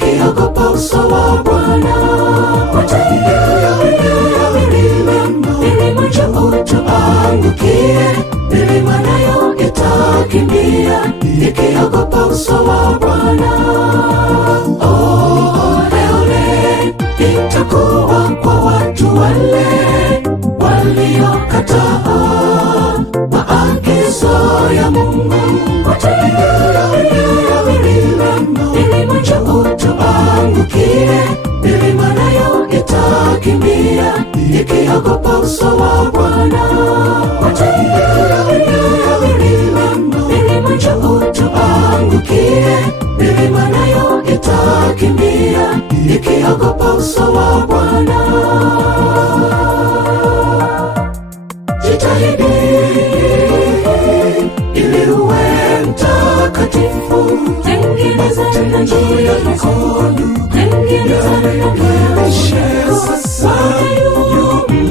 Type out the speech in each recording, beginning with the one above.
nikiogopa uso wa Bwana. Wataingia milima juu tuangukie, milima nayo itakimbia, nikiogopa uso wa Bwana. Ole ole itakuwa kwa watu wale waliokataa maagizo ya Mungu. Wataingia milima juu tuangukie, milima nayo itakimbia, nikiogopa uso wa Bwana. Wataingia milima juu tuangukie, milima nayo itakimbia, nikiogopa uso wa Bwana. Jitahidi ili uwe mtakatifu, tengeneza njia yako, tengeneza yu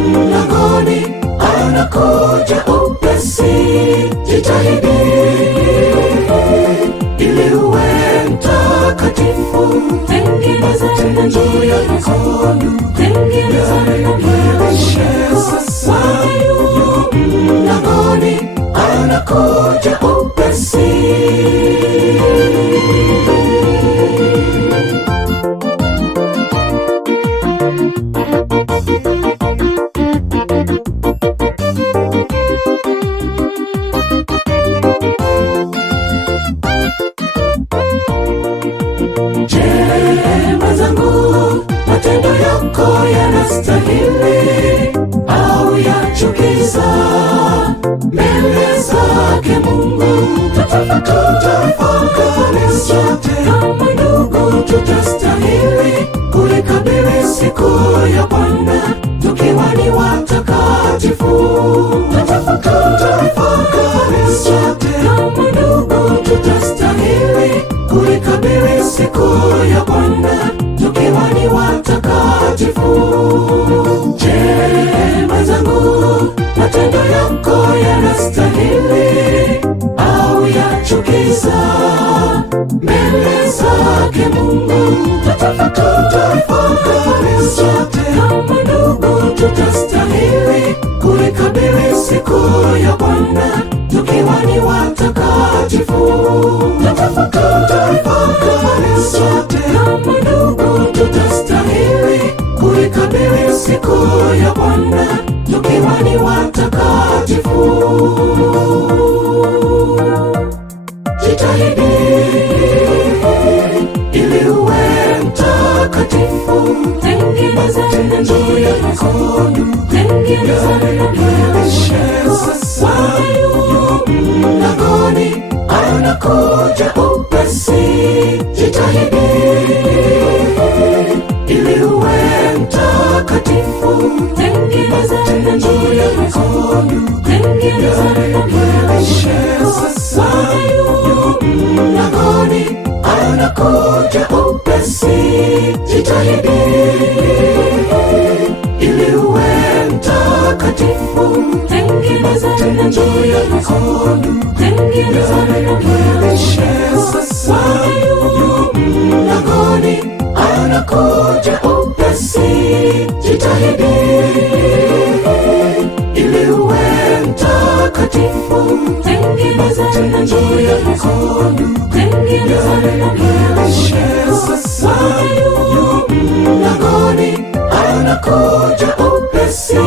mlangoni, anakuja upesi. Jitahidi ili uwe mtakatifu, tengeneza njia yako, tengeneza yu mlangoni, anakuja upesi. Matendo yako yanastahili au yachukiza mbele zake Mungu? Tutafakari sote kama ndugu, tutastahili kuikabili siku ya Bwana tukiwa ni watakatifu. Tutafakari sote kama ndugu, tutastahili kuikabili siku ya Bwana tukiwa ni watakatifu. Je, mwenzangu, matendo yako yanastahili au yachukiza mbele zake Mungu? Tutafakari sote kama ndugu, tutastahili kuikabili siku ya Bwana tukiwa ni watakatifu. Tutafakari sote kama ndugu, tutastahili kuikabili siku ya Bwana tukiwa ni watakatifu. Jitahidi ili uwe mtakatifu, tengeneza njia yako, tengeneza yu mlangoni, anakuja upesi. Jitahidi ili uwe mtakatifu, tengeneza njia yako, tengeneza yu mlangoni, anakuja upesi. Jitahidi ili uwe mtakatifu, tengeneza njia yako, tengeneza yu mlangoni, anakuja upesi. Jitahidi ili uwe mtakatifu, tengeneza njia yako, tengeneza yu mlangoni, anakuja upesi.